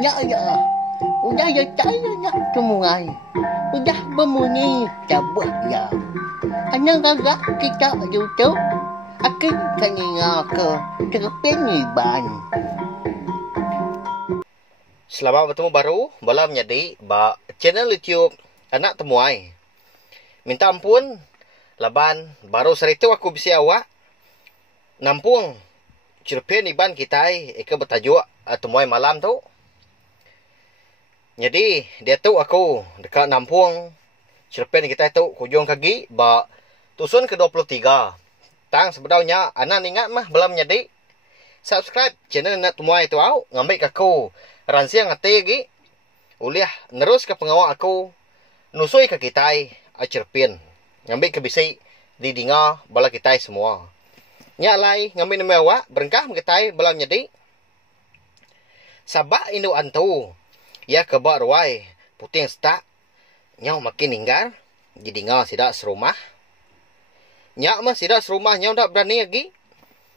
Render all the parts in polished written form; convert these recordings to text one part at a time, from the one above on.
Ya, ya. Udah ya saya nak semua. Udah berbunyi cabut ya. Hanya gagak kita YouTube. Akan tanya ke Cerpen Iban. Selamat bertemu baru malam jadi ba channel YouTube anak temuai. Minta ampun laban baru seritu aku bisi awak nampung cerpen Iban kita eka bertajuk temuai malam tu. Jadi dia tu aku dekat nampung cerpen kita tu hujung kaki ba tusun ke-23. Tang sebenarnya anak ingat mah belum jadi subscribe channel nak temuai tu au ngambil aku ransiang hati lagi uliah nerus ke pengawal aku nusui ke kita cerpen ngambil ke bisi di dinga bala kita semua nyak lai ngambil nama awak berengkah kita belum jadi sabak indu antu ya ke bak ruai puting stak nyau makin inggar di dinga sidak serumah nyak mah sidak serumah nyau dak berani lagi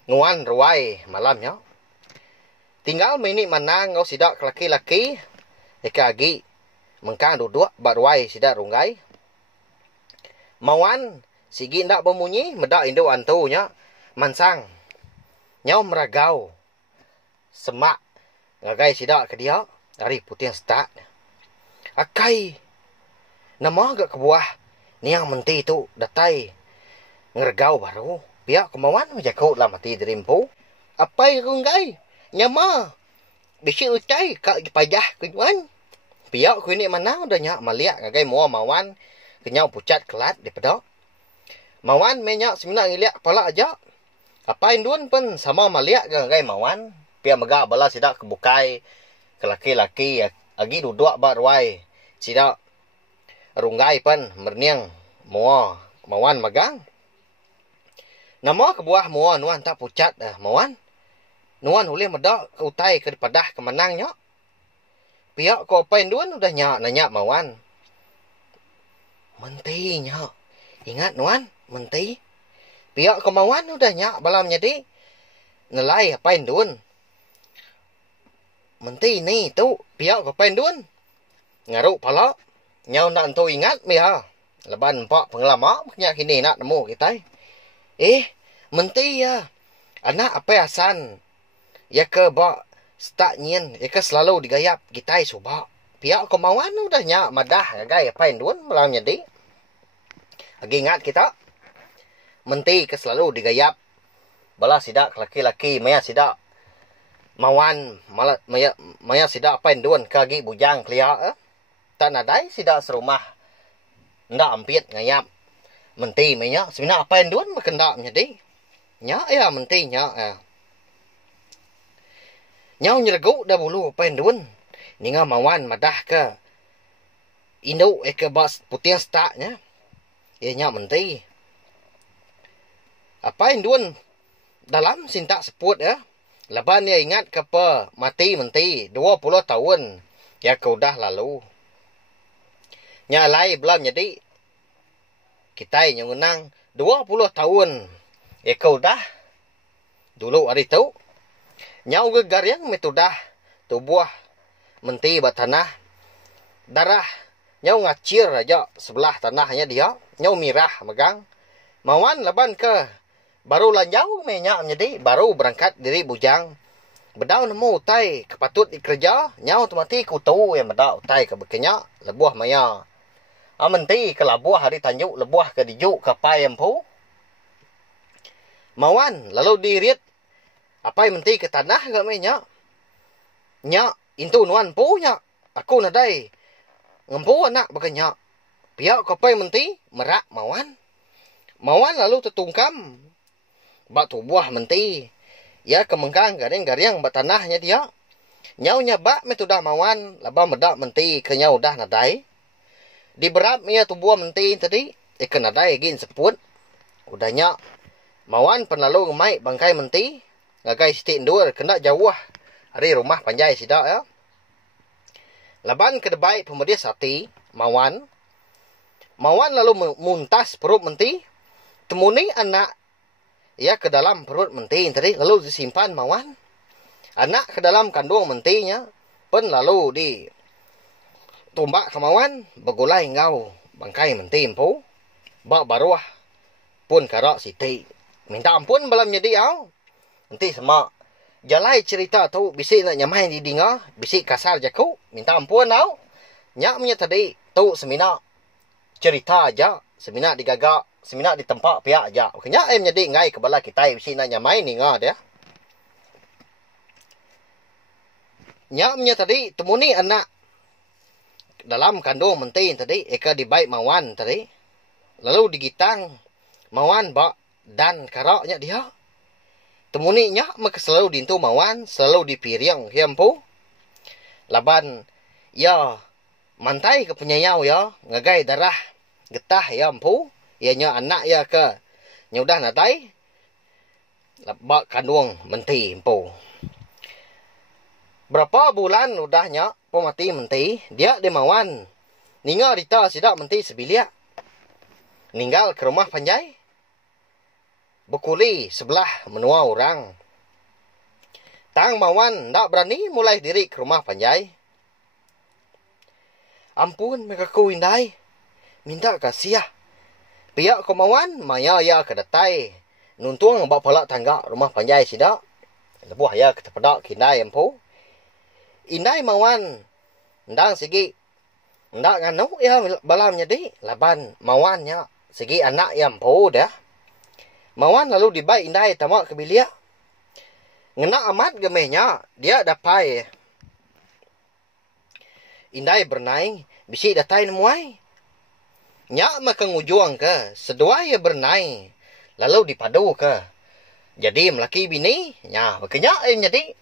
nguan ruai malamnya tinggal mini mana ngau sidak laki-laki eka agi mengkang duduk bak ruai sidak runggai mawan sigi ndak bemunyi medak indu antunya mansang nyau meragau semak ngagai sidak ke dia hari putih stak akai nama gak kebuah niang menti tu datai ngergau baru pihak kemauan menjaga lah mati derimpu apa runggai nyama bisi ucai kak pajah kunyuan pihak ku ini mana udah nyak maliak ngagai mua mawan kenyau pucat kelat di pedok mawan menyak semina ngiliak kepala aja apa indun pun sama maliak ngagai mawan pihak megak bala sidak kebukai ke laki-laki agi duduk bak ruai sidak runggai pun merniang mua mawan magang nama kebuah mua nuan tak pucat mawan nuan boleh medak ke utai ke padah ke menangnya pihak ko pain duan udah nyak nanya mawan mentinya ingat nuan menti pihak kemauan udah nyak balam jadi nelai pain duan menti ni tu pihak ko pain duan ngaruk pala nyau nak entu ingat mia leban pak pengelama nyak kini nak nemu kita menti ya anak apa asan ya ke bak stak nyen ya ke selalu digayap kita subak pihak kemauan udah nyak madah gay apa indun malam jadi lagi ingat kita menti ke selalu digayap bala sidak laki-laki maya sidak mawan malah maya sidak apa indun kagi bujang kelia tak nadai sidak serumah ndak ampit ngayap menti maya sebenarnya apa indun berkendak jadi nya ya menti nya nyau nyergu dah bulu pen dun ninga mawan madah ke indo ke bas putih stak nya ya nya menti apa indun dalam sintak seput laban ya ingat ke pe mati menti 20 tahun ya ke udah lalu nya lai belum jadi kita yang menang 20 tahun ya kau dah dulu hari tu nyau gegar yang metudah tubuh menti batanah darah nyau ngacir aja sebelah tanahnya dia nyau mirah megang mawan laban ke baru lanjau menyak jadi baru berangkat dari bujang bedau nemu utai kepatut dikerja nyau temati kutu yang bedau utai ke bekenya lebuah maya menti ke labuah hari tanjuk lebuah ke dijuk ke payempu mawan lalu dirit apa yang menti ke tanah ke menya nya intu nuan pu nya aku nadai ngempu anak baganya pihak ke apa yang menti merak mawan lalu tertungkam bak tubuh menti ya kemengkang garing-garing bak tanahnya dia nyau nyabak metudah mawan laba medak menti ke nyau dah nadai diberap mia tubuh menti tadi ikan nadai gin seput udahnya mawan penlalu ngemai bangkai menti ngagai sitik ndur kena jauh hari rumah panjai sidak ya laban ke debai pemedi sati mawan lalu muntas perut menti temuni anak ya ke dalam perut menti tadi lalu disimpan mawan anak ke dalam kandung mentinya pen lalu di tumbak kemawan begulai ngau bangkai menti empu bak baruah pun karak siti minta ampun balam jadi au nanti semak jalai cerita tu bisik nak nyamai di dengar bisik kasar jaku minta ampun au nyak punya tadi tu semina cerita aja semina digagak semina di tempat pihak aja oknya jadi ngai kebala kita bisik nak nyamai ni ngah dia nyak punya tadi temuni anak dalam kandung mentin tadi eka dibaik mawan tadi lalu digitang mawan bak dan karaknya dia temuni nyak maka selalu dintu mawan selalu dipiriang hiampu laban ya mantai ke penyayau ya ngagai darah getah hiampu ya nya anak ya ke nyudah natai bak kandung menti empu berapa bulan udahnya pemati menti dia mawan ningal rita sidak menti sebilia ninggal ke rumah panjai bekuli sebelah menua orang tang mawan ndak berani mulai diri ke rumah panjai ampun mereka ku indai minta kasih pihak kemawan maya ya kedatai nuntung bak palak tangga rumah panjai sidak lebuh ya ketepedak kindai empu indai mawan ndang segi ndak nganu ya balam jadi laban mawannya segi anak yang empu dah mawan lalu dibai indai tamak ke bilia ngena amat gemehnya dia dapai indai bernai bisi datai nemuai nyak maka ngujuang ke sedua ya bernai lalu dipadu ke jadi melaki bini nya makanya jadi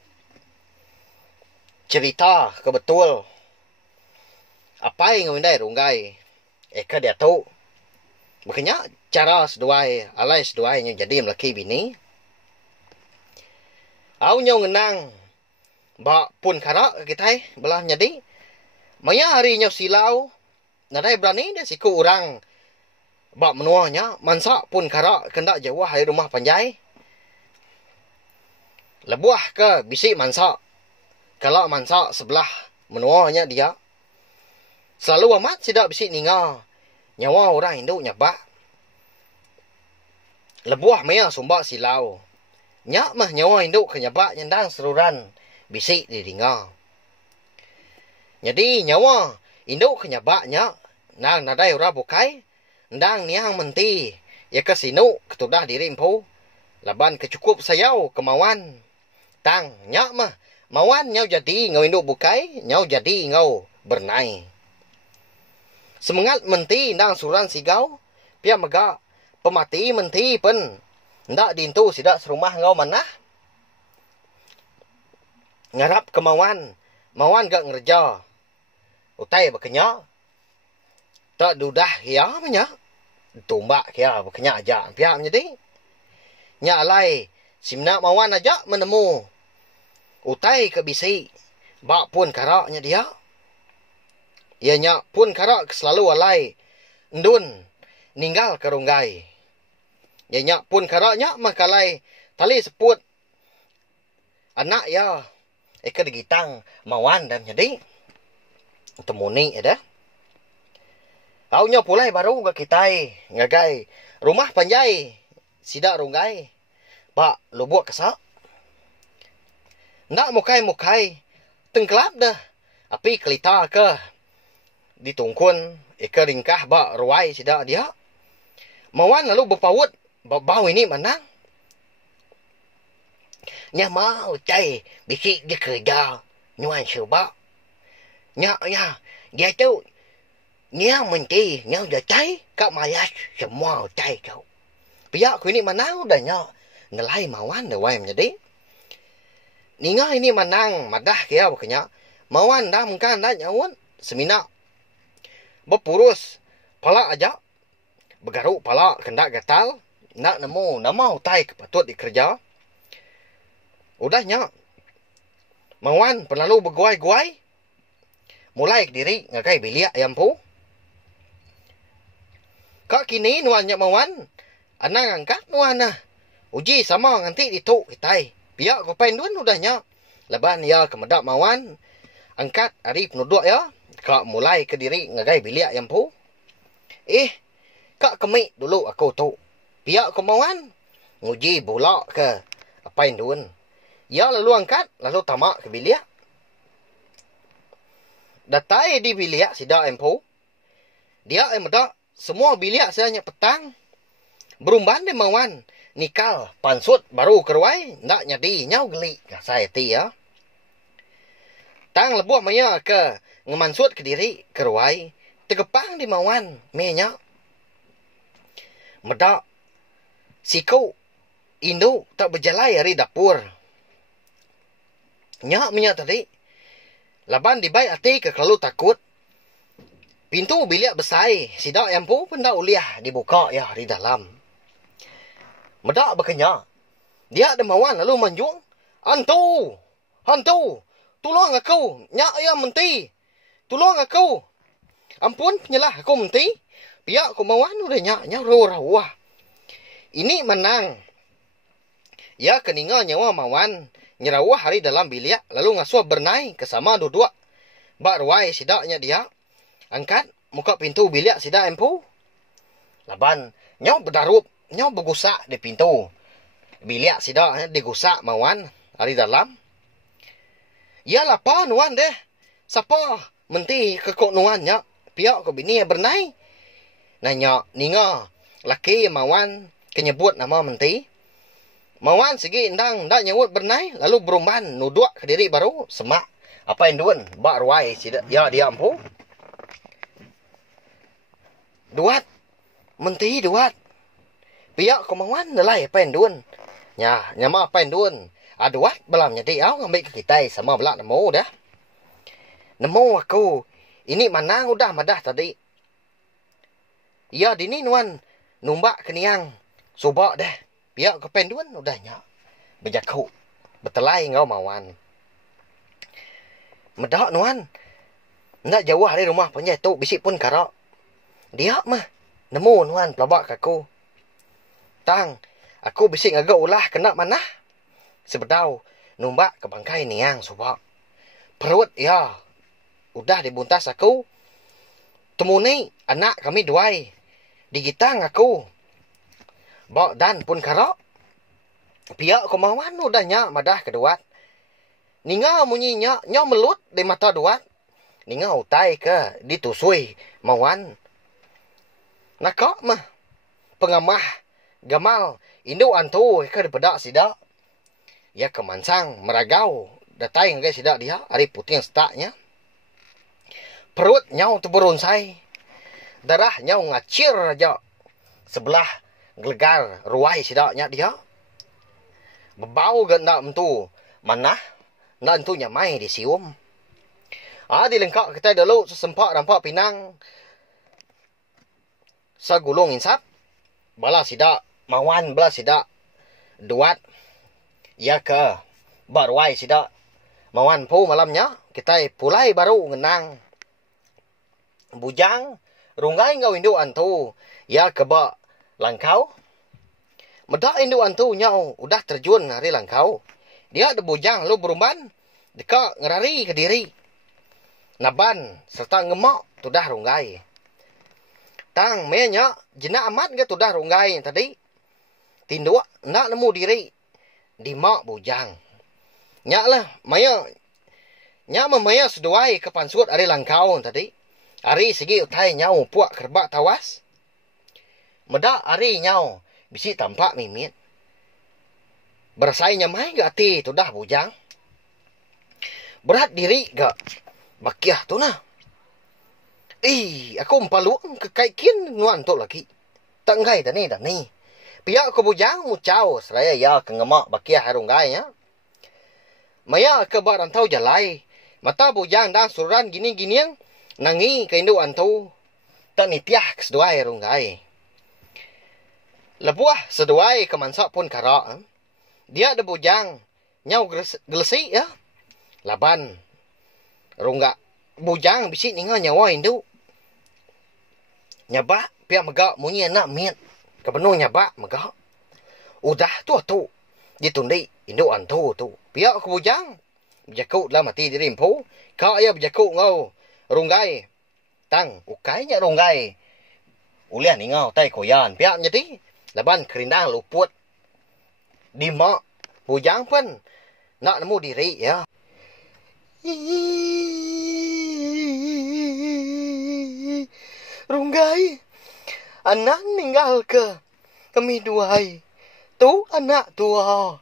cerita kebetul apa yang ngundai runggai eka dia tahu makanya cara seduai alai seduainya jadi melaki bini au nyau ngenang bak pun karak kita belah jadi maya hari nyau silau nadai berani dia siku orang bak menuahnya mansak pun karak kendak jauh dari rumah panjai lebuah ke bisik mansak kalau mansak sebelah menuahnya dia selalu amat sidak bisik ningal nyawa orang Hindu nyabak lebuah maya sumbak silau nyak mah nyawa Hindu kenyabak nyendang seruran bisik di dingal jadi nyawa Hindu kenyabaknya nang nadai ora bukai ndang niang menti ya kesinu ketudah diri empu laban kecukup sayau kemawan tang nyak mah mawan nyau jadi ngau Hindu bukai nyau jadi ngau bernai semangat menti ndang suran sigau pia mega pemati menti pen ndak dintu sidak serumah ngau manah ngarap kemawan mawan gak ngerja utai bekenya tak dudah ya menya tumbak ya bekenya aja pia menjadi nya alai simna mawan aja menemu utai ke bisi bak pun karaknya dia ianya pun karak selalu alai ndun ninggal ke runggai ianya pun karaknya makalai tali seput anak ya eka digitang mawan dan jadi temuni ada aunya pulai baru ke kitai ngagai rumah panjai sidak runggai bak lubuk kesak nak mukai tengkelap dah api kelita ke ditungkun eka ringkah bak ruai sidak dia mawan lalu berpaut bau ini manang nya mau cai bisik dia kerja nyuan sebab nya dia tu nya menti nya dah cai kak mayas semua cai kau pihak ku ini manang dah nya ngelai mawan dah wai menjadi ninga ini manang madah kia bukannya mawan dah mungkin dah nyawan semina berpurus pala aja bergaruk pala kendak gatal nak nemu nama utai kepatut dikerja udahnya mawan perlalu berguai-guai mulai diri ngakai biliak ayampu kak kini nuannya mawan anang angkat nuana uji sama nganti dituk kitai pihak ko pendun udahnya leban ya kemedak mawan angkat ari penuduk ya. Kak mulai ke diri ngagai bilik yang pu. Kak kemik dulu aku tu. Pihak kemauan nguji bulak ke apa yang dun. Ya lalu angkat, lalu tamak ke bilik. Datai di bilik sida empu. Dia emda semua bilik seanya petang. Berumban de mawan nikal pansut baru keruai ndak nyadi nyau geli saya ti ya. Tang lebuh maya ke ngemansut ke diri keruai tegepang di mawan menya. Medak sikau Indo tak berjalai dari dapur. Nyak menya tadi. Laban dibai hati ke kalau takut. Pintu bilik besai. Sidak yang pun dah uliah dibuka ya di dalam. Medak berkenya. Dia ada mawan lalu manjung. Hantu! Hantu! Tolong aku! Nyak ya menti! Tolong aku! Ampun penyelah aku menti. Pihak aku mawan udah nyak rawah. Ini menang. Ya keninga nyawa mawan. Nyerawah hari dalam bilik. Lalu ngasuh bernai kesama duduk. Bak ruai sidaknya dia. Angkat muka pintu bilik sidak empu. Laban nyau berdarup. Nyau bergusak di pintu. Bilik sidak digusak mawan hari dalam. Ya lapar nuan deh. Siapa menti kekok nuannya. Pihak ke bini bernai. Nanya ninga. Laki mawan kenyebut nama menti. Mawan segi indang dak nyawut bernai lalu berumban nuduk ke diri baru semak apa yang duen bak ruai sidak ya dia ampu. Duat menti duat. Pihak ko mawan nelai apa yang duen. Nyama apa yang duen. Duat belam nyadi au ngambil ke kita sama belak nemu dah. Nemu aku. Ini manang udah madah tadi. Ya dini nuan numbak keniang subak dah. Pihak kependuan udahnya. Berjaku. Betelai ngau mawan. Medak nuan. Nak jauh dari rumah penjah tu. Bisik pun karak. Dia mah. Nemu nuan pelabak aku. Tang. Aku bisik agak ulah kena mana. Sebedau. Numbak ke bangkai niang subak. Perut ya. Udah dibuntas aku. Temu ni. Anak kami duai. Digitang aku. Bak dan pun karak. Pihak kemauan udah nyak madah keduat. Ninga munyi nyak melut di mata duat. Ninga utai ke ditusui mawan. Nakak mah. Pengamah. Gamal. Indo antu ke dipedak sidak. Ya kemansang meragau. Datai ngagai sidak dia. Hari putih setaknya. Perut nyau terberunsai. Darah nyau ngacir aja. Sebelah gelegar ruai sidaknya dia. Bebau gendak mentu. Manah. Nak entu nyamai di sium. Dilengkak kita dulu sesempak rampak pinang. Sagulung insap. Bala sidak. Mawan bala sidak. Duat. Ya ke. Baruai sidak. Mawan pu malamnya. Kita pulai baru ngenang. Bujang. Rungai ngau indu antu. Ya kebak. Langkau. Medak indu antu nyau. Udah terjun hari langkau. Dia ada bujang lu berumban. Deka ngerari ke diri. Naban. Serta ngemak. Tudah rungai. Tang menya. Jenak amat ke tudah rungai tadi. Tinduk. Nak nemu diri. Dimak bujang. Nyak lah. Maya. Nyak memaya seduai ke pansut hari langkau tadi. Hari segi utai nyau puak kerbak tawas. Medak hari nyau. Bisi tampak mimit. Berasai nyamai gak hati tu dah bujang. Berat diri gak. Bakiah tu nah. Aku empaluang kekaikin nuan tu lagi. Tak ngai dah ni. Pihak aku bujang mucau. Seraya ya kengemak bakiah harung gaya. Maya ke barantau jalai. Mata bujang dah suran gini-giniang. Nangi ke indu antu. Tak nitiah keseduai harung gaya. Lebuah seduai kemansak pun karak. Dia ada bujang. Nyau gelesi ya. Laban. Runggak. Bujang bisik ninga nyawa indu. Nyabak. Pihak megak munyi anak miet. Kepenuh nyabak megak. Udah tu. Ditundi. Indu antu tu. Pihak ke bujang. berjaku dalam hati diri empu. Kau ia berjaku ngau runggai. Tang, ukainya runggai. Ulian ni ngau tai koyan. Piak jadi. Laban kerindang luput. Di mak. Bujang pun. Nak nemu diri ya. Runggai. Anak ninggal ke. Kami duai. Tu anak tua.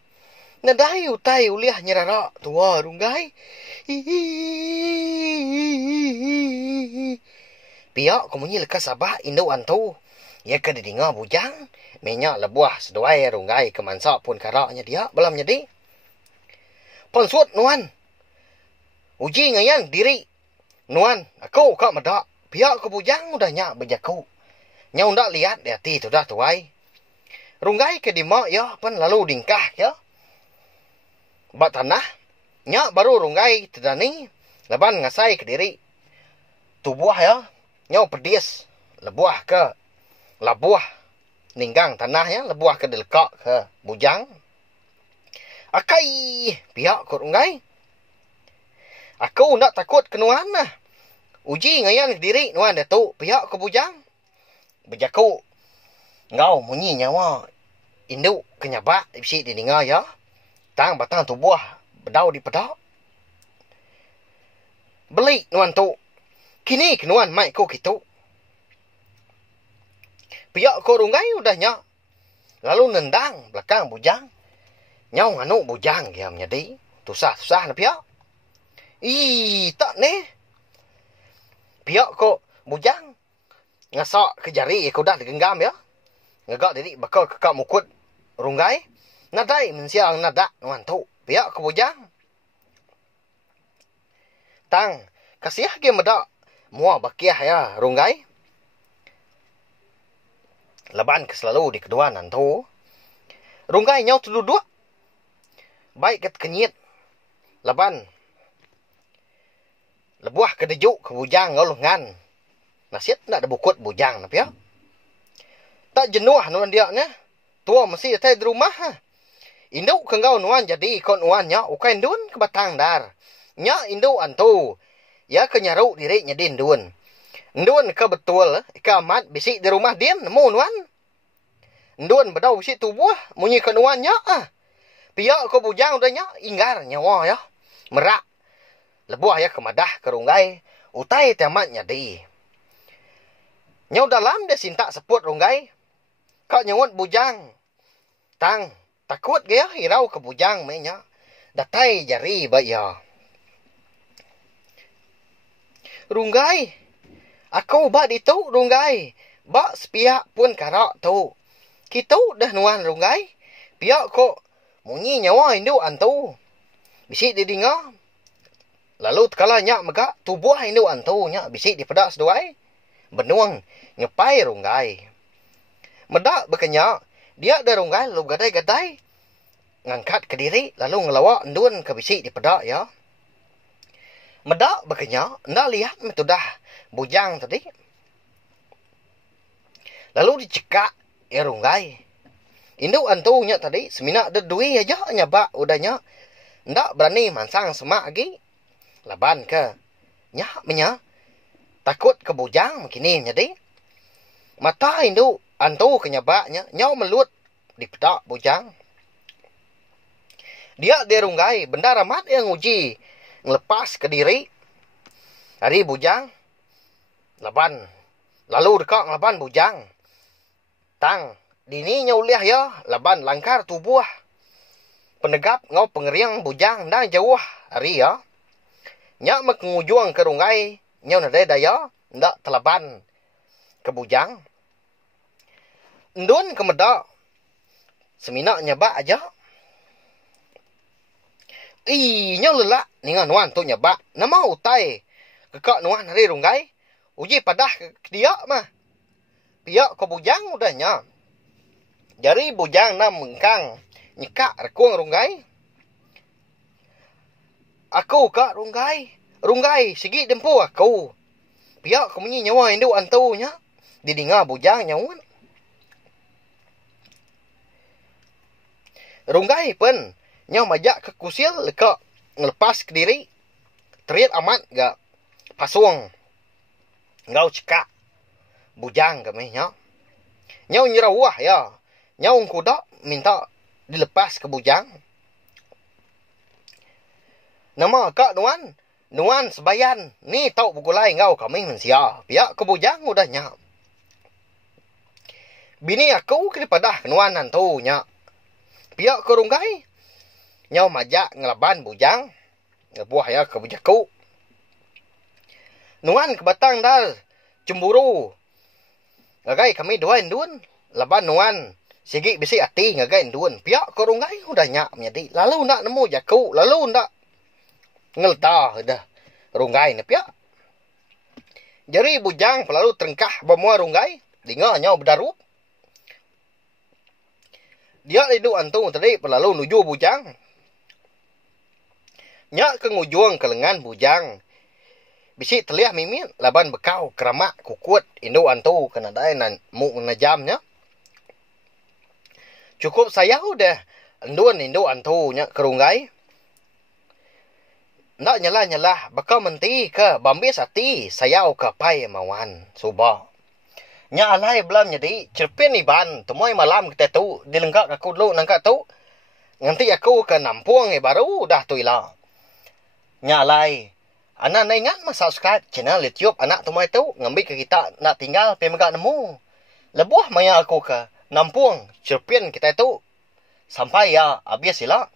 Nadai utai uliah nyerarak tua runggai. Piak komunyi lekas sabah Indo antu. Ya ke didengar bujang. Minyak lebuah seduai runggai kemansak pun karaknya dia. Belam jadi. Ponsut nuan. Uji ngayan diri. Nuan, aku kak medak. Piak ke bujang udah nyak berjaku. Nyau ndak lihat di hati tu dah tuai. Runggai ke dimak ya pun lalu dingkah ya. Bak tanah. Nyak baru runggai tedani. Leban ngasai ke diri. Tubuh ya. Nyau pedis. Lebuah ke. Labuah. Ninggang tanah ya. Lebuah ke dilekak ke bujang. Akai. Pihak ke runggai. Aku nak takut ke nuan lah. Uji ngayan ke diri nuan datuk. Pihak ke bujang. Berjaku. Ngau munyi nyawa. Induk kenyabak. Ipsi didengar ya. Tang batang tubuh bedau di pedak. Beli nuan tu. Kini kenuan mai ko gitu. Piak ko runggai udah nyak. Lalu nendang belakang bujang. Nyau nganu bujang dia menjadi. Tusah-tusah na piak. Tak ne. Piak ko bujang. Ngasak ke jari ko dah digenggam ya. Ngagak diri bakal kekak mukut runggai. Nadai mensiang nadak nuan tu. Piak ke bujang. Tang. Kasih ke medak. Mua bakiah ya runggai. Leban ke selalu di kedua nantu. Runggai nyau tu duduk. Baik ket kenyit. Leban. Lebuah ke dejuk ke bujang ngau lengan. Nasihat nak ada bukut bujang na piak. Tak jenuh nuan dia ne. Tua mesti datang di rumah ha. Induk ke ngau nuan jadi ikut nuan nya ukai dun ke batang dar. Nya induk antu. Ya ke nyaruk diri nyadin dun. Dun ke betul ke amat bisik di rumah dia nemu nuan. Dun bedau bisik tubuh munyi ke nuan nya ah. Piak ke bujang udah nya inggar nyawa ya. Merak. Lebuah ya ke madah ke runggai. Utai tamat nyadi. Nyau dalam dia sintak seput runggai. Kau nyawut bujang. Tang. Takut ke ya hirau ke bujang mainnya. Datai jari ya. Runggai. Aku bak ditu runggai. Bak sepiak pun karak tu. Kitu dah nuan runggai. Piak kok munyi nyawa induk antu. Bisik didengar. Lalu tekala nyak megak tubuh induk antu nyak bisik dipedak seduai. Benuang ngepai runggai. Medak berkenyak. Dia ada runggai lalu gadai-gadai. Ngangkat ke diri lalu ngelawak ndun ke bisik dipedak ya. Medak berkenyak. Ndak lihat metudah bujang tadi. Lalu dicekak ya runggai. Induk antunya tadi seminak dedui aja nyabak udahnya. Ndak berani mansang semak lagi. Laban ke. Nyak menya. Takut ke bujang kini jadi. Mata induk antu kenyabaknya. Nyau melut di pedak bujang. Dia derunggai. Benda ramat yang uji. Ngelepas ke diri. Hari bujang. Laban. Lalu dekat laban bujang. Tang. Dini nyauliah ya. Laban langkar tubuh. Penegap ngau pengeriang bujang. Dah jauh hari ya. Nyak mengujuang ke runggai. Nyau nadai daya. Ndak telaban. Ke bujang. Ndun ke medak. Seminak nyabak aja. Nyau lelak. Ningan nuan tu nyabak. Nama utai. Kekak nuan hari runggai. Uji padah ke dia mah. Piak ke bujang udahnya. Jari bujang na mengkang. Nyekak rekung runggai. Aku kak runggai. Runggai segi dempu aku. Piak kemunyi nyawa induk antunya. Didengar bujang nyawan. Runggai pun. Nyau majak ke kusil lekak. ngelepas ke diri. Teriak amat ga pasuang. Ngau cekak. Bujang kami nya. Nyau nyerawah ya. Nyau kuda minta dilepas ke bujang. Nama kak Nuan. Nuan sebayan. Ni tau bukulai ngau kami mensia. Pihak ke bujang udah nya. Bini aku daripada Nuan nantu nya. Pihak ke runggai. Nyau majak ngelaban bujang. Buah ya ke bujaku. Nuan ke batang dah. Cemburu. Ngagai kami dua indun. Laban Nuan. Sigi bisi hati ngagai indun. Pihak ke runggai udah nyak menjadi. Lalu nak nemu jaku. Lalu nak ngelta dah runggai ni pihak. Jadi bujang pelalu terengkah bemua runggai. Dengar nyau berdarup. Dia hidup antung tadi pelalu nuju bujang. Nyak ke ngujung ke lengan bujang. Bisi terlihat mimin laban bekau keramak kukut Indo antu kena dai nan mu najamnya. Cukup saya udah endun Indo antu nya kerunggai. Nak nyalah bakal menti ke bambis hati sayau ke pai mawan suba. Nya alai belam jadi cerpen iban tumoy malam kita tu dilenggak aku dulu nangka tu. Nganti aku ke Nampuang baru dah tuila. Nya alai anak na ingat mas subscribe channel YouTube anak tumoy tu ngambil ke kita nak tinggal pemegak nemu. Lebuah maya aku ke Nampuang cerpen kita tu sampai ya habis sila.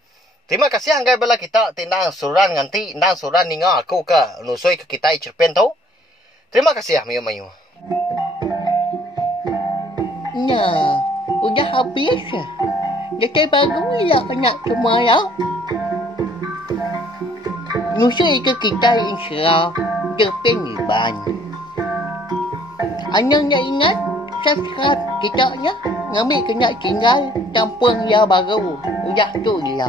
Terima kasih anggai bala kita tindang suran nganti nang suran ninga aku ke nusoi ke kita cerpen tu. Terima kasih mayu-mayu. Nah, udah habis. Jadi baru ya anak semua ya. Nusui ke kita insya cerpen iban. Anak nak ingat subscribe kita ya. Ngambil kena tinggal Kampung ya baru. Udah tu dia.